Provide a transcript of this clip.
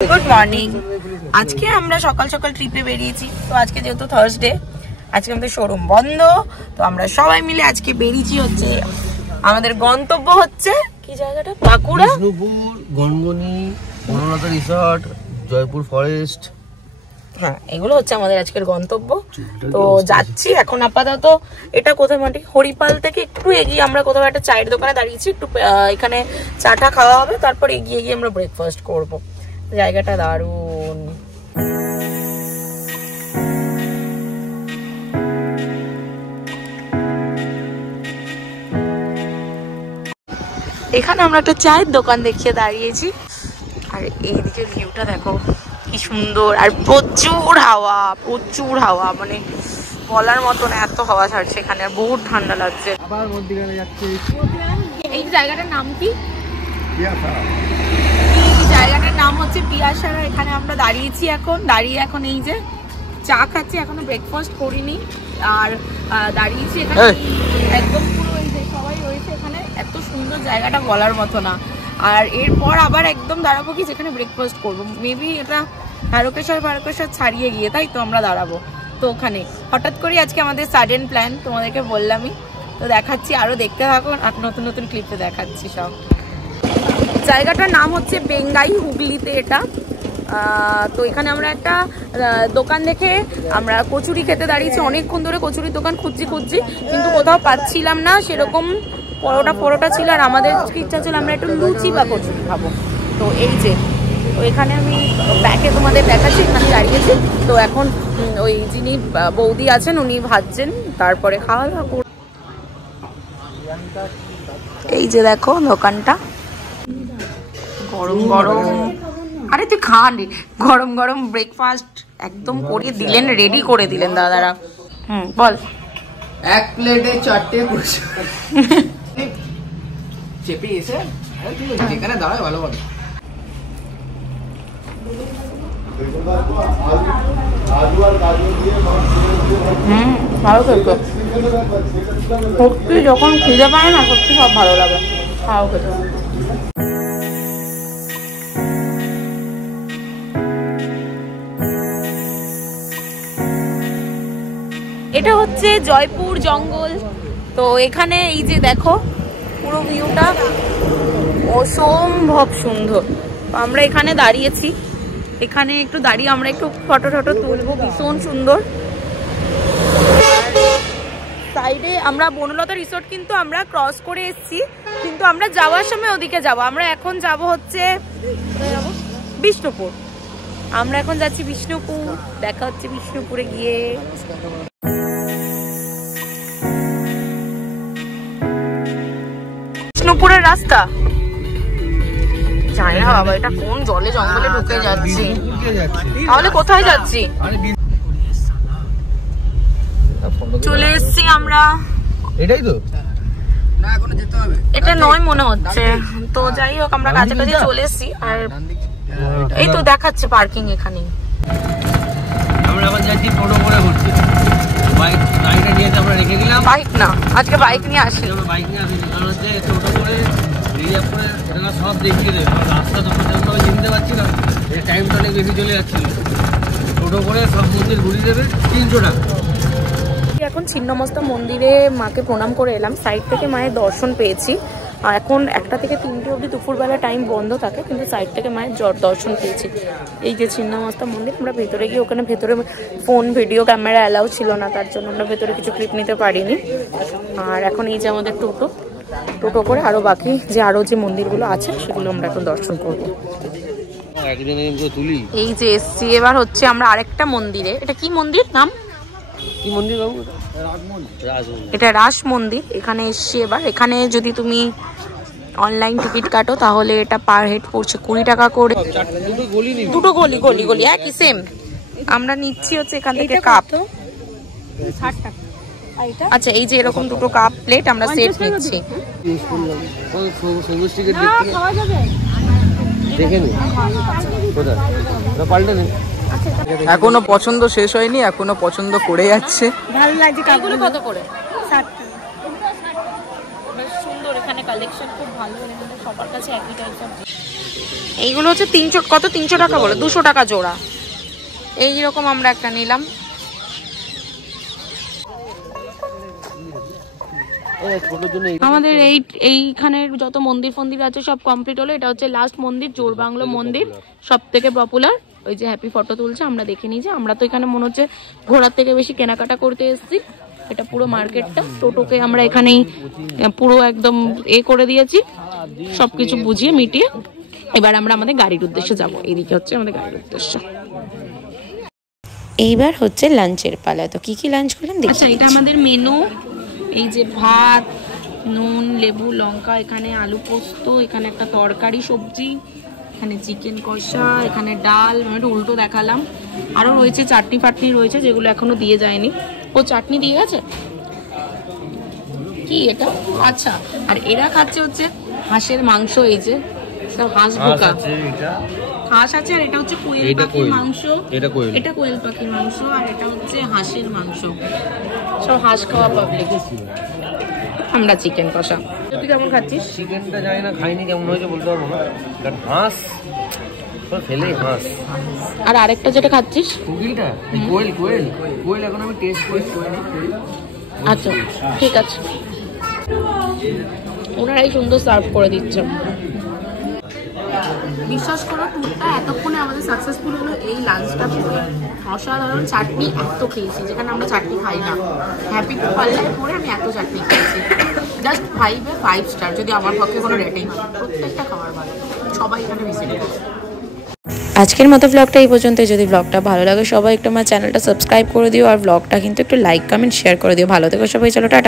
Good morning. আজকে আমরা সকাল সকাল ট্রিপে বেরিয়েছি। তো আজকে যেহেতু থার্সডে, আজকে আমাদের শোরুম বন্ধ। তো আমরা সবাই মিলে আজকে বেরিয়েছি। হচ্ছে আমাদের গন্তব্য হচ্ছে কি জায়গাটা? Bankura, Bishnupur, Gangani, Banalata resort, Jaipur forest. হ্যাঁ, এগুলো হচ্ছে আমাদের আজকের গন্তব্য। তো যাচ্ছি এখন আপাতত। এটা কোথায় মাটি? হরিপাল থেকে একটু এগিয়ে আমরা কোথাও একটা চায়ের দোকানে দাঁড়িয়েছি। একটু এখানে চাটা খাওয়া হবে, তারপর এগিয়ে গিয়ে আমরা ব্রেকফাস্ট করব। জায়গাটা দারুণ। এখানে আমরা একটা চায়ের দোকান দেখিয়ে দাঁড়িয়েছি। আর এইদিকে ভিউটা দেখো কি সুন্দর। আর প্রচুর হাওয়া, মানে বলার মতন এত হাওয়া ছাড়ছে এখানে। আর বহুত ঠান্ডা লাগছে। এই জায়গাটার নাম কি? জায়গাটার নাম হচ্ছে পিয়াসারা। এখানে আমরা দাঁড়িয়েছি এখন এই যে চা খাচ্ছি, এখনো ব্রেকফাস্ট করিনি। আর দাঁড়িয়েছি এখানে একদম পুরো এই যে সবাই রয়েছে এখানে। এত সুন্দর জায়গাটা বলার মতো না। আর এরপর আবার একদম দাঁড়াবো কি যেখানে ব্রেকফাস্ট করবো। মেবি এটা তারকেশ্বর ছাড়িয়ে গিয়ে, তাই তো আমরা দাঁড়াবো। তো ওখানে হঠাৎ করে আজকে আমাদের সাডেন প্ল্যান, তোমাদেরকে বললামই। তো দেখাচ্ছি, আরো দেখতে থাকুন। আর নতুন নতুন ক্লিপে দেখাচ্ছি সব। জায়গাটার নাম হচ্ছে বেঙ্গাই, হুগলিতে এটা। তো এখানে আমরা একটা দোকান দেখে আমরা কচুরি খেতে দাঁড়িয়েছি। অনেকক্ষণ ধরে কচুরির দোকান খুঁজছি, কিন্তু কোথাও পাচ্ছিলাম না সেরকম। পরোটা ছিল। আর আমাদের ইচ্ছা ছিল আমরা একটু লুচি বা কচুরি খাবো। তো এই যে, তো এখানে আমি ব্যাকে তোমাদের দেখাচ্ছি, এখানে দাঁড়িয়েছি। তো এখন ওই যিনি বৌদি আছেন উনি ভাজছেন, তারপরে খাওয়া দাওয়া করব। এই যে দেখো দোকানটা গরম গরম। আরে তুই খানি, গরম গরম ব্রেকফাস্ট একদম করে দিলেন, রেডি করে দিলেন দাদারা। বল। এক প্লেটে 4টে চেপে এসে যেখানে দাঁড়ায় ভালো ভালো। ভালো খেতে। সত্যি যখন খিদে পায় না, সত্যি সব ভালো লাগে খাওয়া খেতে। এটা হচ্ছে জয়পুর জঙ্গল। তো এখানে এই যে দেখো পুরো ভিউটা অসম্ভব সুন্দর। আমরা এখানে দাঁড়িয়েছি, এখানে একটু দাঁড়িয়ে আমরা একটু ফটো তুলবো। ভীষণ সুন্দর। সাইডে আমরা বনলতা রিসোর্ট কিন্তু আমরা ক্রস করে এসেছি, কিন্তু আমরা যাওয়ার সময় ওদিকে যাব। আমরা এখন যাব হচ্ছে বিষ্ণুপুর। আমরা এখন যাচ্ছি বিষ্ণুপুর। দেখা হচ্ছে বিষ্ণুপুরে গিয়ে। বিষ্ণুপুরের রাস্তা জানি না বাবা, এটা কোন জলে জঙ্গলে ঢুকে যাচ্ছি। তাহলে কোথায় যাচ্ছি? চলে এসছি আমরা। এটাই তো না, এখনো যেতে হবে। এটা নয় মনে হচ্ছে। তো যাই হোক, আমরা কাছাকাছি চলে এসছি। আর এই তো দেখাচ্ছে পার্কিং এখানে। আমরা আবার যাচ্ছি টোটো করে ঘুরতে। বাইকটা নিয়ে আমরা রেখে দিলাম। বাইক না, আজকে বাইক নিয়ে আসি। বাইক নিয়ে আসি, কারণ হচ্ছে টোটো করে রিজার্ভ করে এটা সব দেখিয়ে দেবে। রাস্তা তখন তেমনভাবে চিনতে পারছি না, টাইমটা অনেক বেশি চলে যাচ্ছিল। টোটো করে সব মন্দির ঘুরিয়ে দেবে 300 টাকা। এখন ছিন্নমস্তা মন্দিরে মাকে প্রণাম করে এলাম। সাইড থেকে মায়ের দর্শন পেয়েছি। এখন 1টা থেকে 3টে অবধি দুপুরবেলা টাইম বন্ধ থাকে, কিন্তু সাইড থেকে মায়ের দর্শন পেয়েছি। এই যে ছিন্নমস্তা মন্দির। আমরা ভেতরে গিয়ে ওখানে ভেতরে ফোন ভিডিও ক্যামেরা অ্যালাউ ছিল না, তার জন্য আমরা ভেতরে কিছু ক্লিপ নিতে পারিনি। আর এখন এই যে আমাদের টোটো করে আরো যে মন্দিরগুলো আছে সেগুলো আমরা এখন দর্শন করবো। এই যে এসছি, এবার হচ্ছে আমরা আরেকটা মন্দিরে। এটা কি মন্দির নাম? কি মন্দির বাবু? এটা রাস মন্দির। এখানে এসছি এবার। এখানে যদি তুমি অনলাইন টিকিট কাটো তাহলে এটা পার হেড পড়ছে 20 টাকা করে। দুটো গলি একই সেম। আমরা নিচ্ছি হচ্ছে এখান থেকে কাপ 60 টাকা। আচ্ছা, এই যে এরকম দুটো কাপ প্লেট আমরা সেট নিচ্ছি। এখনো পছন্দ শেষ হয়নি, এখনো পছন্দ করে যাচ্ছে। ভালো লাগছে। কাপগুলো কত করে? 60 টাকা। বেশ সুন্দর, এখানে কালেকশন খুব ভালো। সবার কাছে একই টাইপের। এইগুলো হচ্ছে 300, কত 300 টাকা বলে, 200 টাকা জোড়া। এইরকম আমরা একটা নিলাম। আমাদের এইখানের যত মন্দির ফন্দির আছে সব কমপ্লিট হলো। এটা হচ্ছে লাস্ট মন্দির, জোরবাংলো মন্দির, সব থেকে পপুলার। ওই যে হ্যাপি ফটো তুলছে, আমরা দেখে নিই যে আমরা তো এখানে মনে হচ্ছে ঘোরার থেকে বেশি কেনাকাটা করতে এসেছি। এটা পুরো মার্কেটটা, টোটোকে আমরা এখানেই পুরো একদম করে দিয়েছি, সবকিছু বুঝিয়ে মিটিয়ে। এবার আমরা আমাদের গাড়ির উদ্দেশ্যে যাব। এইদিকে হচ্ছে আমাদের গাড়ির উদ্দেশ্য। এইবার হচ্ছে লাঞ্চের পালা। তো কি কি লাঞ্চ করলাম দেখি। আচ্ছা, এটা আমাদের মেনু। এই যে ভাত, নুন, লেবু, লঙ্কা, এখানে আলু পোস্ত, এখানে একটা তরকারি সবজি, এখানে চিকেন কষা, এখানে ডাল, আমি একটু উল্টো দেখালাম। আরও রয়েছে চাটনি ফাটনি রয়েছে, যেগুলো এখনো দিয়ে যায়নি। ও চাটনি দিয়ে গেছে কি এটা? আচ্ছা, আর এরা খাচ্ছে হচ্ছে হাঁসের মাংস। এই যে সব হাঁস বোকা, হাঁস আছে। আর এটা হচ্ছে কোয়েল পাখির মাংস, এটা কোয়েল পাখির মাংস, আর এটা হচ্ছে হাঁসের মাংস। সব হাঁস খাওয়া পাবলিক। আমরা চিকেন কষা। তুই কেমন খাচ্ছিস? চিকেনটা জানি না, খাইনি, কেমন হয়েছে বলতে পারবো না। হাঁস ফেলেই হাঁস। আর আরেকটা যেটা খাচ্ছিস কোকিলটা, কোয়েল কোয়েল কোয়েল এখন আমি টেস্ট করি। আচ্ছা ঠিক আছে, ওনারাই সুন্দর সার্ভ করে দিচ্ছে। বিশ্বাস করো, ট্যুরটা এতক্ষণে আমাদের সাকসেসফুল হলো এই লাঞ্চটা করে। অসাধারণ চাটনি এত খেয়েছি, যেখানে আমরা চাটনি খাই না। হ্যাপি টু পার্লারে পরে আমি এত চাটনি খেয়েছি। জাস্ট 5-এ 5 স্টার যদি আমার পক্ষে কোনো রেটিং হয়। প্রত্যেকটা খাবার ভালো, সবাই এখানে ভিজিট করে। আজকের মতো ব্লগটা এই পর্যন্ত। যদি ব্লগটা ভালো লাগে সবাই একটু আমার চ্যানেলটা সাবস্ক্রাইব করে দিও, আর ব্লগটা কিন্তু একটু লাইক কমেন্ট শেয়ার করে দিও। ভালো থেকো সবাই, চলো টাটা।